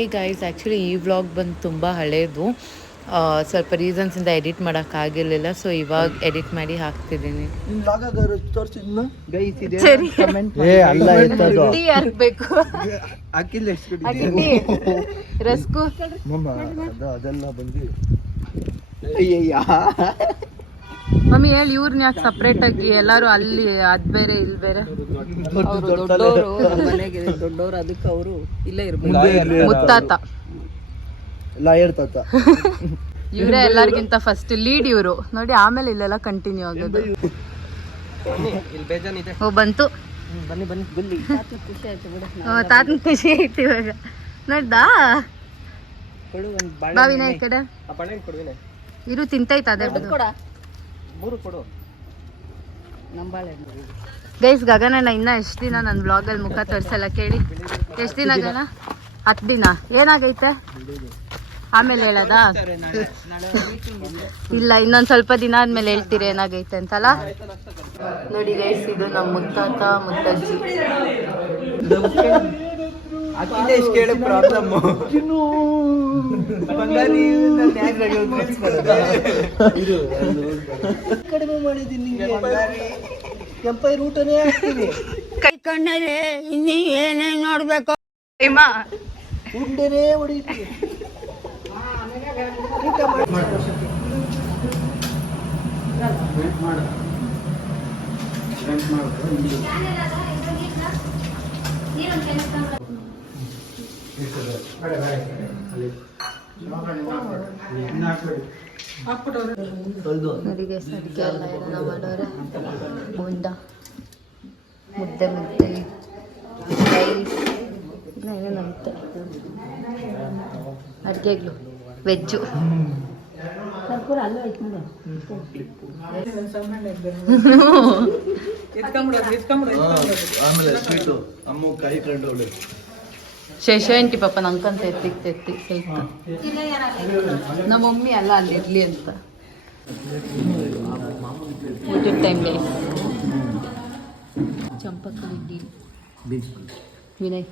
Hey guys, actually ಈ vlog ಬಂದು ತುಂಬ ಹಳೇದು. ಸ್ವಲ್ಪ ರೀಸನ್ಸಿಂದ ಎಡಿಟ್ ಮಾಡೋಕ್ಕಾಗಿರಲಿಲ್ಲ. ಸೊ ಇವಾಗ ಎಡಿಟ್ ಮಾಡಿ ಹಾಕ್ತಿದ್ದೀನಿ. ರಸ್ಕು ಅದೆಲ್ಲ ಬಂದು ಮಮ್ಮಿ ಹೇಳಿ, ಇವ್ರನ್ನ ಯಾಕೆ ಸಪ್ರೇಟ್ ಆಗಿ ಎಲ್ಲಾರು ಅಲ್ಲಿ ಅದ್ ಬೇರೆ ಇಲ್ಲಿ ಬೇರೆ? ದೊಡ್ಡವರು ಅದಕ್ಕೆ ಅವರು ಇಲ್ಲೇ ಇರ್ಬೇಕು. ಮುತ್ತಾತ ಲಾಯರ್ ತಾತ ಇವರೇ ಎಲ್ಲರಿಗಿಂತ ಫಸ್ಟ್ ಲೀಡ್ ಇವರು ನೋಡಿ, ಆಮೇಲೆ ಇಲ್ಲೆಲ್ಲ ಕಂಟಿನ್ಯೂ ಆಗೋದು. ಓ ಬಂತು, ಬನ್ನಿ ಬನ್ನಿ ಗುಲ್ಲಿ. ತಾತನ ಖುಷಿ ಆಯ್ತು ಇವಾಗ ನೋಡ್ದಾ. ಬಾವಿನ ಈ ಕಡೆ ಇರು ತಿಂತೈತ ಅದೇ ಗೈಸ್. ಗಗನಣ್ಣ ಇನ್ನ ಎಷ್ಟು ದಿನ ನನ್ನ ಬ್ಲಾಗಲ್ಲಿ ಮುಖ ತೋರಿಸಲ್ಲ ಕೇಳಿ. ಎಷ್ಟು ದಿನ ಗಗನ? 10 ದಿನ. ಏನಾಗೈತೆ ಆಮೇಲೆ ಹೇಳೋದಾ? ಇಲ್ಲ, ಇನ್ನೊಂದು ಸ್ವಲ್ಪ ದಿನ ಆದ್ಮೇಲೆ ಹೇಳ್ತೀರಿ ಏನಾಗೈತೆ ಅಂತಲ್ಲ. ನೋಡಿ ಗೈಸ್, ಇದು ನಮ್ಮ ಮುತ್ತಾತ ಮುತ್ತಜ್ಜಿ. ಕಡಿಮೆ ಮಾಡಿದ್ದೀನಿ, ಕೆಂಪೈರ್ ಊಟನೇ ಹಾಕ್ತೀನಿ. ಕೈ ಕಣ್ಣರೆ ಇನ್ನೀ ಏನೇ ನೋಡ್ಬೇಕು, ಉಂಡೆನೇ ಹೊಡಿತೀನಿ. ನೋಡಿ ಅಡಿಕೆ ಎಲ್ಲ ಏನೇನ ಮಾಡೋರೆ. ಬೋಂಡ, ಮುದ್ದೆ ಮುದ್ದೆ ರೈಸ್, ಏನೇನಂತೆ ಅಡುಗೆಗಳು ವೆಜ್ಜು. ಶಶಾಂಟಿ ಪಾಪ ನಂಗಂತ ಎತ್ತಿ ಸ್ವಲ್ಪ ನಮ್ಮ ಮಮ್ಮಿ ಅಲ್ಲ ಅಲ್ಲಿ ಇರ್ಲಿ ಅಂತ. ಊಟದ ಟೈಮ್ ಗೈಸ್. ಚಂಪಕಲಿ ವಿನಯ್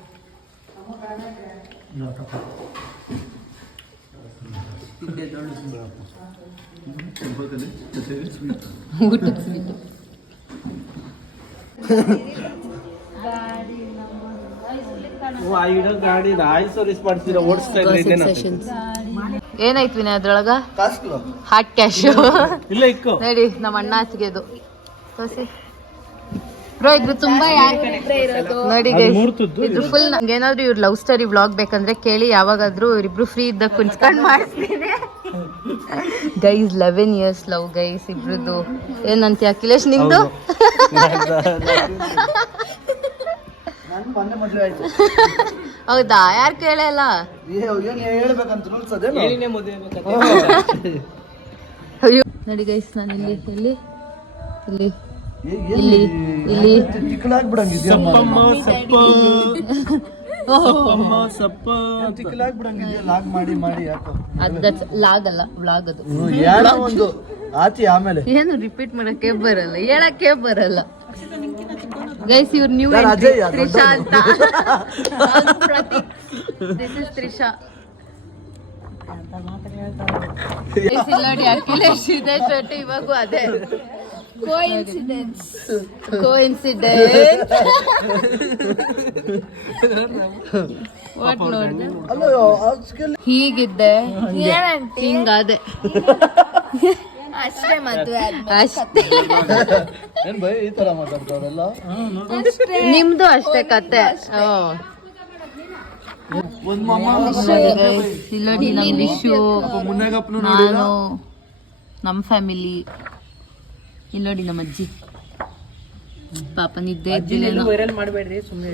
ಊಟದ ಸ್ವೀಟು. ಏನಾಯ್ತು ವಿನಯ್ ಅದ್ರೊಳಗ? ಹಾಟ್ ಕ್ಯಾಶ್ ನೋಡಿ ನಮ್ಮ ಅಣ್ಣ ಹಚ್ಗೆದು ತೋರಿಸಿ ಬ್ರೋ. ಇದ್ರು ತುಂಬಾ ನೋಡಿ ಇದ್ರು ಫುಲ್. ಏನಾದ್ರು ಇವ್ರ ಲವ್ ಸ್ಟೋರಿ ವ್ಲಾಗ್ ಬೇಕಂದ್ರೆ ಕೇಳಿ, ಯಾವಾಗಾದ್ರೂ ಇವ್ರಿಬ್ರು ಫ್ರೀ ಇದ್ದಾಗ ಕುಂಚ್ಕೊಂಡ್ ಮಾಡಿಸ್ತೀನಿ. ಗೈಸ್ 11 years ಲವ್ ಗೈಸ್ ಇಬ್ರದ್ದು. ಏನಂತ ಅಖಿಲೇಶ್ ನಿಂದು? ಹೌದಾ? ಯಾರು ಕೇಳಲ್ಲ. ಅಯ್ಯೋ ನೋಡಿ ಗೈಸ್, ನಾನು ಇಲ್ಲಿ ಇಲ್ಲಿ ಇಲ್ಲಿ ಇಲ್ಲಿ ಇಲ್ಲಿ ಲಾಗಲ್ಲ ವ್ಲಾಗ್ ಅದು. ಏನು ರಿಪೀಟ್ ಮಾಡಕ್ಕೆ ಬರಲ್ಲ, ಹೇಳಕ್ಕೆ ಬರಲ್ಲ ಗೈಸ್. ಇವ್ರ ನ್ಯೂ ತ್ರಿಷಾ ಅಂತ. This is Trisha. ನೋಡಿ ಅಖಿಲೇಶ್ ಇದೆ ಶರ್ಟ್ ಇವಾಗೂ ಅದೇ. ಕೋಇನ್ಸಿಡೆನ್ಸ್ ವಾಟ್ ನೋಡ್ದೆ ಹೀಗಿದ್ದೆ ಹಿಂಗಾದೆ ಅಷ್ಟೇ ಮದುವೆ ಅಷ್ಟೇ. ನಿಮ್ದು ಅಷ್ಟೇ ಕತೆ. ಇಲ್ಲೋಡಿ ನಮ್ ವಿಶು, ನಾನು, ನಮ್ಮ ಫ್ಯಾಮಿಲಿ. ಇಲ್ಲೋಡಿ ನಮ್ಮ ಅಜ್ಜಿ ಪಾಪ ನಿದ್ದೆ ಇದ್ದಿಲ್ಲ. ವೈರಲ್ ಮಾಡಬೇಡ್ರಿ ಸುಮ್ಮನೆ.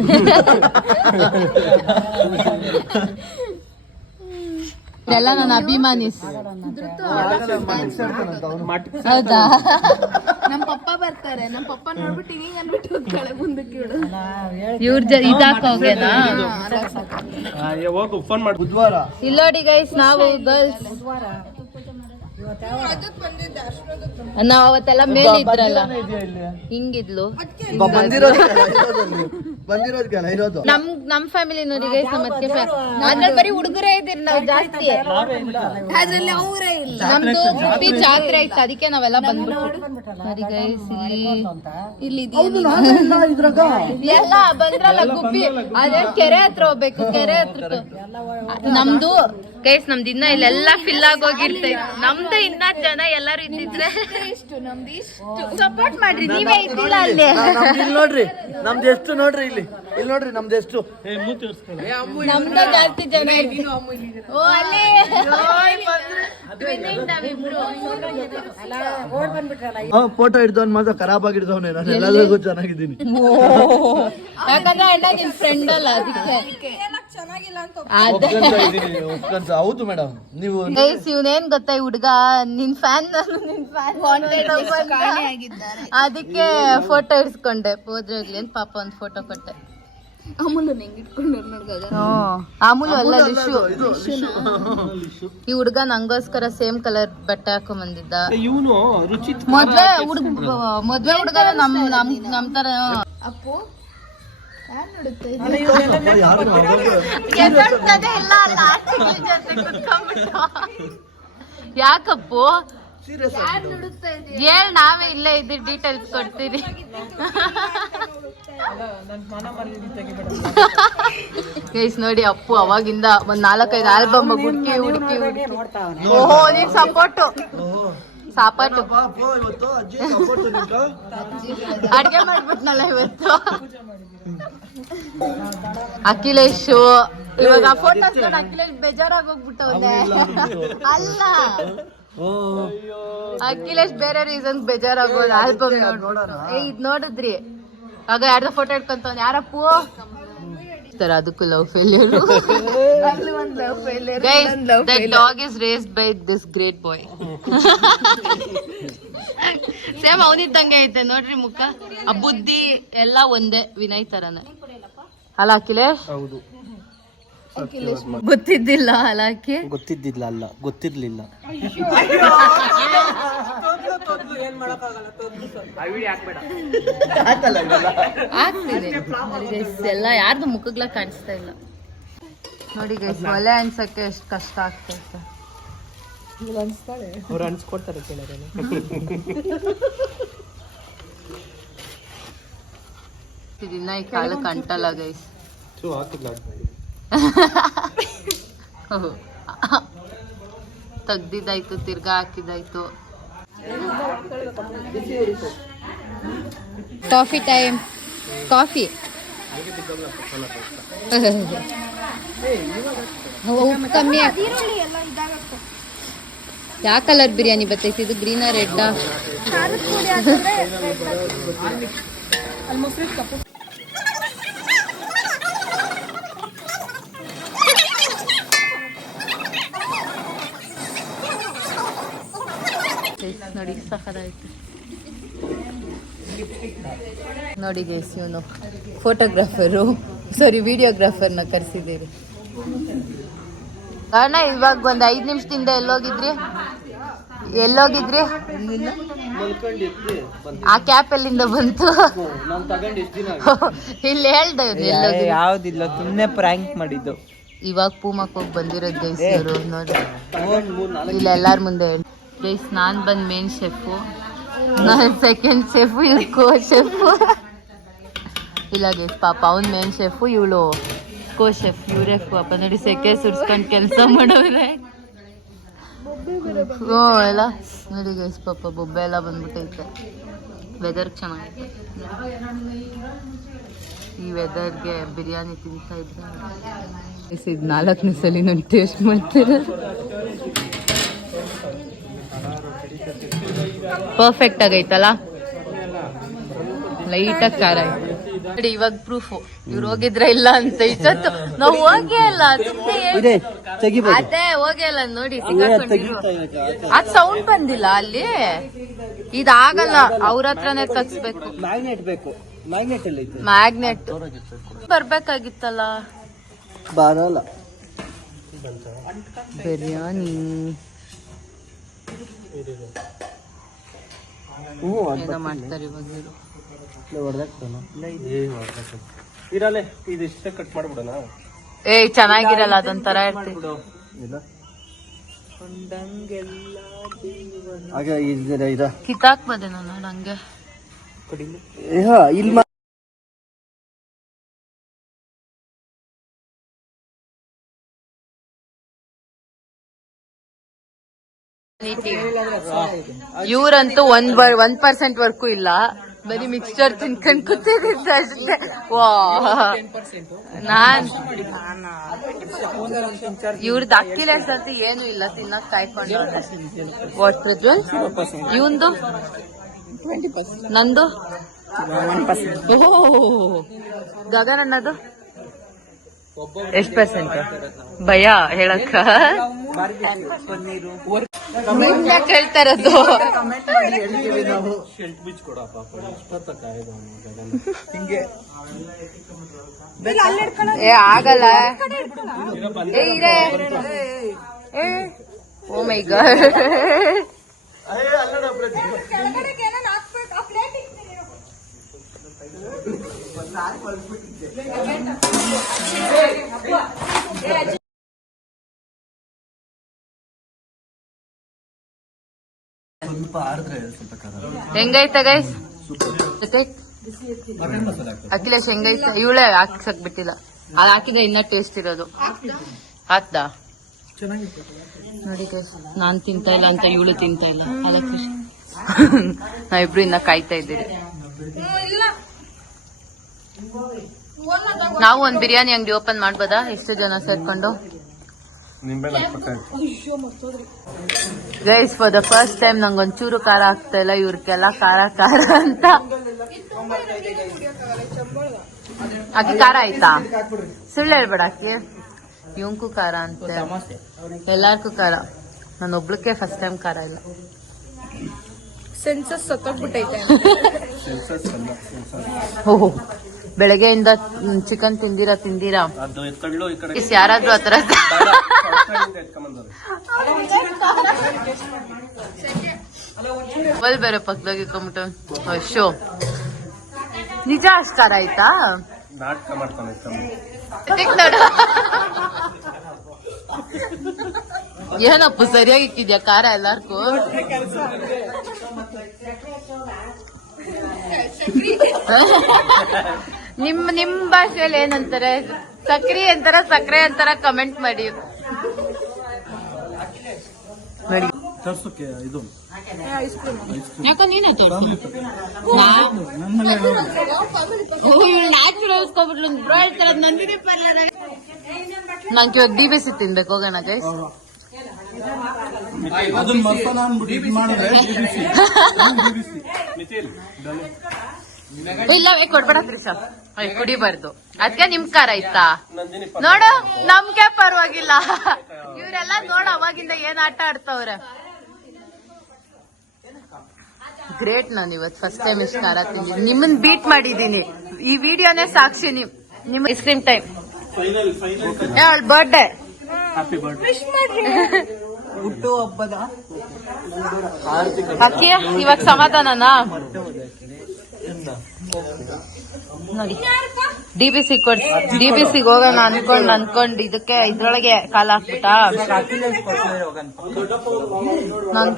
ಇದೆಲ್ಲ ನನ್ನ ಅಭಿಮಾನಿಸ್. ಹೌದಾ? ನಮ್ಮ ಪಪ್ಪ ಬರ್ತಾರೆ, ನಮ್ಮ ಪಪ್ಪ ನೋಡ್ಬಿಟ್ಟು ಹಿಂಗೆ ಅನ್ಬಿಟ್ಟು ಹೋಗ್ತಾಳೆ ಮುಂದಕ್ಕೆ. ಇವ್ರ ಇದಾಕೋಗೇನಾ? ಬುಧವಾರ ಇಲ್ಲೋಡಿ ಗೈಸ್, ನಾವು ಗರ್ಲ್ಸ್ ನಾವ್ ಅವತ್ತೆಲ್ಲ ಮೇಲಿದ್ರಲ್ಲ ಹಿಂಗಿದ್ಲು. ಬಂದಿರೋದಕ್ಕೆಲ್ಲ ಇರೋದು. ನಮ್ ಫ್ಯಾಮಿಲಿ ನೋಡಿ ಗೈಸ್, ಮತ್ತೆ ಅದ್ರಲ್ಲಿ ಬರೀ ಹುಡುಗರೇ ಇದ್ದೀರಿ ನಾವು ಜಾಸ್ತಿ, ಅದ್ರಲ್ಲಿ ಅವರೇ ಇಲ್ಲ. ನಮ್ದು ಗುಬ್ಬಿ ಜಾತ್ರೆ ಆಯ್ತು, ಅದಕ್ಕೆ ನಾವೆಲ್ಲ ಬಂದ್ಬಿಟ್ಟು ನೋಡಿ ಗೈಸ್. ಇಲ್ಲಿ ಎಲ್ಲ ಬಂದ್ರಲ್ಲ ಗುಬ್ಬಿ, ಅದೇ ಕೆರೆ ಹತ್ರ ಹೋಗ್ಬೇಕು, ಕೆರೆ ಹತ್ರ ನಮ್ದು ಗೈಸ್. ನಮ್ದು ಇನ್ನ ಇಲ್ಲೆಲ್ಲ ಫಿಲ್ ಆಗೋಗಿರ್ತೈತೆ. ನಮ್ದು ಇನ್ನ ಜನ ಎಲ್ಲಾರು ಇದ್ದಿದ್ರೆ ಸಪೋರ್ಟ್ ಮಾಡ್ರಿ, ನೀವೇ ಇದ್ದಿಲ್ಲ ಅಲ್ಲಿ. ನೋಡ್ರಿ ನಮ್ದು ಎಷ್ಟು ನೋಡ್ರಿ, ಇಲ್ಲಿ ನೋಡ್ರಿ ನಮ್ದು ಎಷ್ಟು. ನಮ್ದು ಜಾಸ್ತಿ ಜನ ಓ ಅಲ್ಲಿ ಫೋಟೋ ಹಿಡ್ದವನ್ ಮಾತ್ರ ಖರಾಬ್ ಆಗಿಡ್ದವನೇ, ನಾನು ಎಲ್ಲರಿಗೂ ಚೆನ್ನಾಗಿದ್ದೀನಿ. ಯಾಕಂದ್ರೆ ಅಣ್ಣ ನಿನ್ ಫ್ರೆಂಡ್ ಅಲ್ಲ, ಅದಕ್ಕೆ ಹೌದು ಮೇಡಮ್. ನೀವು ಇವನೇನ್ ಗೊತ್ತಾ, ಈ ಹುಡ್ಗ ನಿನ್ ಫ್ಯಾನ್, ಅದಕ್ಕೆ ಫೋಟೋ ಇಡ್ಸ್ಕೊಂಡೆ. ಹೋದ್ರೆ ಹೋಗ್ಲಿ ಅಂತ ಪಾಪ ಒಂದ್ ಫೋಟೋ ಕೊಟ್ಟೆ. ಅಮೂಲ್ ಹೆಂಗ್ ಇಟ್ಕೊಂಡ್ರ ನೋಡ್ದಾಗ ಅಮೂಲ್ ಅಲ್ಲ, ಲಿಶು. ಈ ಹುಡ್ಗ ನಂಗೋಸ್ಕರ ಸೇಮ್ ಕಲರ್ ಬಟ್ಟೆ ಹಾಕೊಂಡ್ ಬಂದಿದ್ದ. ಮದ್ವೆ ಹುಡ್ಗ ನಮ್ ತರ. ಅಪ್ಪು ಯಾರು ನೋಡುತ್ತೆ ಯಾಕಪ್ಪು ಯಾರು ನೋಡುತ್ತಾ ಇದೆ? ಹೇಳ್, ನಾವೇ ಇಲ್ಲೇ ಇದ್ದು ಡೀಟೇಲ್ಸ್ ಕೊಡ್ತೀರಿ. ಗೈಸ್ ನೋಡಿ, ಅಪ್ಪು ಅವಾಗಿಂದ ಒಂದ್ 4-5 ಆಲ್ಬಮ್ ಹುಡುಕಿ ಓಹೋ ನೀನ್ ಸಪೋರ್ಟು ಅಡ್ಗೆ ಮಾಡ್ಬಿಟ್ನಲ್ಲ ಇವತ್ತು. ಅಖಿಲೇಶ್ ಇವಾಗ ಫೋಟೋಸ್ ಅಖಿಲೇಶ್ ಬೇಜಾರಾಗೋಗ್ಬಿಟ್ಟವ್ನೆ. ಅಲ್ಲ, ಅಖಿಲೇಶ್ ಬೇರೆ ರೀಸನ್ ಬೇಜಾರಾಗೋದು. ಆಲ್ಬಮ್ ಇದ್ ನೋಡಿದ್ರಿ ಆಗ ಯಾರ್ದೋ ಫೋಟೋ ಇಟ್ಕೊಂತವ್ನ, ಯಾರಪ್ಪು ತರ. ಅದಕ್ಕೂ love failure. Guys, that dog is raised by this great boy. Same ಅವನಿದ್ದಂಗೆ ಐತೆ ನೋಡ್ರಿ ಮುಖ, ಆ ಬುದ್ಧಿ ಎಲ್ಲ ಒಂದೇ, ವಿನಯ್ ತರನೇ ಅಲ್ಲ ಅಖಿಲೇಶ್? ಹೌದು, ಗೊತ್ತಿದ್ದಿಲ್ಲ ಅಲ್ಲ ಅಕ್ಕಿ? ಗೊತ್ತಿದ್ದಿಲ್ಲ ಅಲ್ಲ, ಗೊತ್ತಿರ್ಲಿಲ್ಲ. ಆಗ್ತಿದೆ ಎಲ್ಲ, ಯಾರ್ದು ಮುಖಗ್ಲ ಕಾಣಿಸ್ತಾ ಇಲ್ಲ ನೋಡಿ ಗೈಸ್. ಒಲೆ ಅನ್ಸಕ್ಕೆ ಎಷ್ಟು ಕಷ್ಟ ಆಗ್ತೈತೆ. ಅವ್ರು ಅನ್ಸ್ಕೊಡ್ತಾರೆ ಇದನ್ನ ಈ ಕಾಲಕ್ಕೆ ಅಂಟಲ್ಲ ಗೈಸ್. ತೆಗ್ದಿದ್ದಾಯ್ತು, ತಿರ್ಗಾ ಹಾಕಿದ್ದಾಯ್ತು. Coffee time, coffee. ಕಮ್ಮಿ. ಯಾವ ಕಲರ್ ಬಿರಿಯಾನಿ ಬರ್ತೈತಿ ಇದು? ಗ್ರೀನಾ ರೆಡ್ಡಾ? ನೋಡಿ ಸಖತ್ತಾಯ್ತು ನೋಡಿ ಗೈಸ್. ಇವನು ಫೋಟೋಗ್ರಾಫರು, ಸಾರಿ ವಿಡಿಯೋಗ್ರಾಫರ್ನ ಕರೆಸಿದ್ದೀರಿ. ಕಾರಣ ಇವಾಗ ಒಂದು 5 ನಿಮಿಷದಿಂದ ಎಲ್ಲೋಗಿದ್ರಿ? ಆ ಕ್ಯಾಪ್ ಎಲ್ಲಿಂದ ಬಂತು? ಇಲ್ಲಿ ಹೇಳ್ದೆ ಯಾವ್ದಿಲ್ಲ, ಸುಮ್ಮನೆ ಪ್ರ್ಯಾಂಕ್ ಮಾಡಿದ್ದು. ಇವಾಗ ಪೂಮಕ್ ಹೋಗಿ ಬಂದಿರೋದು ಗೈಸ್ ಇವರು ನೋಡಿ. ಇಲ್ಲ ಎಲ್ಲಾರ ಮುಂದೆ ಗೈಸ್, ನಾನ್ ಬಂದ್ ಮೇನ್ ಶೆಫು, ನಾನು ಸೆಕೆಂಡ್ ಶೆಫು, ಇವ್ರು ಕೋ ಶೆಫು. ಇಲ್ಲ ಗೈಸ್, ಪಾಪ ಅವ್ನ್ ಮೇನ್ ಶೆಫು, ಇವಳು ಕೋ ಶೆಫ್. ಇವರೇ ಪಾಪ ನೋಡಿ ಸೆಕೆ ಸುಡ್ಸ್ಕೊಂಡ್ ಕೆಲಸ ಮಾಡೋರೆ. ಓ ಎಲ್ಲ ನೋಡಿ ಗೈಸ್, ಪಾಪ ಬೊಬ್ಬೆ ಎಲ್ಲ ಬಂದ್ಬಿಟ್ಟೈತೆ. ವೆದರ್ ಚೆನ್ನಾಗೈತೆ. ಈ ವೆದರ್ಗೆ ಬಿರಿಯಾನಿ ತಿಂತಾ ಇದ್ದೆ. ಇದು 4ನೇ ಸಲ ನಾನು ಟೇಸ್ಟ್ ಮಾಡ್ತಿರೋದು. ಪರ್ಫೆಕ್ಟ್ ಆಗೈತಲ್ಲ, ಲೈಟಾಗಿ ಖಾರ ಆಯ್ತು ನೋಡಿ. ಇವಾಗ ಪ್ರೂಫು ಇವ್ರು ಹೋಗಿದ್ರ ಇಲ್ಲ ಅಂತ. ಇಷ್ಟೊತ್ತು ನಾವು ಹೋಗೇ ಇಲ್ಲ, ಅದೇ ಹೋಗೇ ಇಲ್ಲ ನೋಡಿ. ಅದ್ ಸೌಂಡ್ ಬಂದಿಲ್ಲ ಅಲ್ಲಿ. ಇದಾಗಲ್ಲ, ಅವ್ರ ಹತ್ರನೇ ತಗ್ಸ್ಬೇಕು. ಮ್ಯಾಗ್ನೆಟ್ ಬರ್ಬೇಕಾಗಿತ್ತಲ್ಲ. ಬರಲ್ಲ ಬಿರಿಯಾನಿ ಏನೋ ಮಾಡ್ತಾರೆ ಇವಾಗ. ಇರಲ್ಲ ಇದಿಷ್ಟೇ ಕಟ್ ಮಾಡ್ಬಿಡೋಣ. ಏ ಚೆನ್ನಾಗಿರಲ್ಲ ಅದೊಂಥರ ಇರ್ತಿ. ಹಾಗೆ ಇದ ಕಿತ್ತಾಕ್ಬೋದೇನೋ ನೋಡ್ ಹಂಗೆ. ಇಲ್ಲಿ ಇವ್ರಂತೂ 1% ವರ್ಕು ಇಲ್ಲ, ಬರೀ ಮಿಕ್ಸ್ಚರ್ ತಿನ್ಕೊಂಡ್ ಕೂತಿದ್ದ ಅಷ್ಟೇ. ವಾ ಇವ್ರದ್ದು ಅಕ್ಕಿಲೆ ಸರ್ತಿ ಏನು ಇಲ್ಲ ತಿನ್ನಕ್ ಕಾಯ್ಕೊಂಡು. ವಾಟ್ ಪ್ರಜ್ವಲ್ ಇವಂದು ನಂದು ಗಗನ್ ಅನ್ನೋದು ಎಷ್ಟು % ಭಯ ಹೇಳಕ್ಕ ಕೇಳ್ತಾ ಇರೋದು. ಏ ಆಗಲ್ಲ. ಓ ಮೈ ಗಾಡ್. ಸ್ವಲ್ಪ ಆಡಿದ್ರೆ ಸ್ವಲ್ಪ ಹೆಂಗೈತ ಗೈಸ್? ಅಖಿಲೇಶ್ ಹೆಂಗೈತ? ಇವಳೇ ಹಾಕ್ಸಕ್ ಬಿಟ್ಟಿಲ್ಲ, ಅದು ಹಾಕಿದ್ರೆ ಇನ್ನ ಟೇಸ್ಟ್ ಇರೋದು. ಹಾಕ್ದ ನೋಡಿ ಗೈಸ್, ನಾನ್ ತಿಂತಾ ಇಲ್ಲ ಅಂತ ಇವಳು ತಿಂತಾ ಇಲ್ಲ, ಅದಕ್ಕೆ ನಾವಿಬ್ರು ಇನ್ನ ಕಾಯ್ತಾ ಇದ್ದೀರಿ. ನಾವು ಒಂದ್ ಬಿರಿಯಾನಿ ಅಂಗಡಿ ಓಪನ್ ಮಾಡ್ಬೋದಾ? ಎಷ್ಟು ಜನ ಸೇರ್ಕೊಂಡು? Guys, for the first time ನಂಗೊಂಚೂರು ಖಾರ ಆಗ್ತಾ ಇಲ್ಲ, ಇವ್ರಿಗೆಲ್ಲ ಖಾರ ಖಾರ ಅಂತ. ಅಕ್ಕಿ ಖಾರ ಆಯ್ತಾ? ಸುಳ್ಳು ಹೇಳ್ಬೇಡ ಅಕ್ಕಿ. ಇವಂಕು ಖಾರ ಅಂತೆ, ಎಲ್ಲಾರ್ಗೂ ಖಾರ. ನಾನು ಒಬ್ಳಕ್ಕೆ ಫಸ್ಟ್ ಟೈಮ್ ಖಾರ ಇಲ್ಲ. ಸೆನ್ಸಸ್ ಸತ್ತೋಗ್ಬಿಟ್ಟೈತೆ. ಓಹೋ, ಬೆಳಗ್ಗೆಯಿಂದ ಚಿಕನ್ ತಿಂದಿರಾ ಯಾರಾದ್ರೂ ಆತರ ಮೊಬೈಲ್ ಬೇರೆ ಪಕ್ಕದಾಗ ಇಟ್ಕೊಂಡ್ಬಿಟ್ಟು. ಶೋ ನಿಜ ಅಷ್ಟ್ ಖಾರ ಆಯ್ತಾ? ನೋಡು ಏನಪ್ಪ ಸರಿಯಾಗಿ ಇಕ್ಕಿದ್ಯಾ ಖಾರ ಎಲ್ಲಾರ್ಗೂ? ನಿಮ್ ಭಾಷೆಯಲ್ಲಿ ಏನಂತಾರೆ? ಸಕ್ರಿ ಅಂತಾರ ಸಕ್ಕರೆ ಅಂತಾರ? ಕಮೆಂಟ್ ಮಾಡಿ. ಯಾಕ ನೀನಾಯ್ತು ನಂಗೆ ಇವಾಗ DBC ತಿನ್ಬೇಕು. ಹೋಗೋಣ ಗೈಸ್. ಇಲ್ಲ ಕೊಡ್ಬೇಡ ತ್ರಿಷಾ, ಕುಡಿಬಾರ್ದು. ಅದಕ್ಕೆ ನಿಮ್ ಖಾರ ಆಯ್ತಾ? ನೋಡು, ನಮ್ಗೆ ಪರವಾಗಿಲ್ಲ. ಇವರೆಲ್ಲ ನೋಡ ಅವಾಗಿಂದ ಏನ್ ಆಟ ಆಡ್ತವ್ರೆ. ಗ್ರೇಟ್. ನಾನು ಇವತ್ತು ಫಸ್ಟ್ ಟೈಮ್ ಇಷ್ಟು ಖಾರ ತಿಂದಿದ್ದೀನಿ. ನಿಮ್ಮನ್ ಬೀಟ್ ಮಾಡಿದೀನಿ. ಈ ವಿಡಿಯೋನೇ ಸಾಕ್ಷಿ. ನಿಮ್ಮ ಐಸ್ ಕ್ರೀಮ್ ಟೈಮ್, ಅವಳ ಬರ್ಡೇ. ಹುಟ್ಟು ಹಬ್ಬದ ಅಕ್ಕಿ ಇವಾಗ ಸಮಾಧಾನನಾ? ನೋಡಿ DBC ಹೋಗೋಣ ಅನ್ಕೊಂಡ್ ಇದಕ್ಕೆ ಇದ್ರೊಳಗೆ ಕಾಲ ಹಾಕ್ಬಿಟ್ಟ. ನಾನು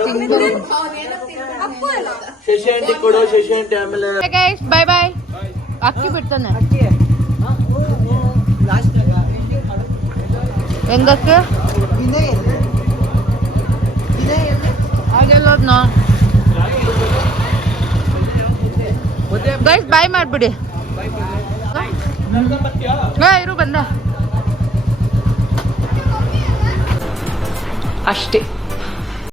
ಬಾಯ್ ಬಾಯ್. ಅಕ್ಕಿ ಬಿಡ್ತಾನೆ ಹೆಂಗಕ್ಕೆ ಹಾಗೆಲ್ಲ ಗೈಸ್ ಬಾಯ್ ಮಾಡ್ಬಿಡಿ. ಇರು ಬಂದ ಅಷ್ಟೇ.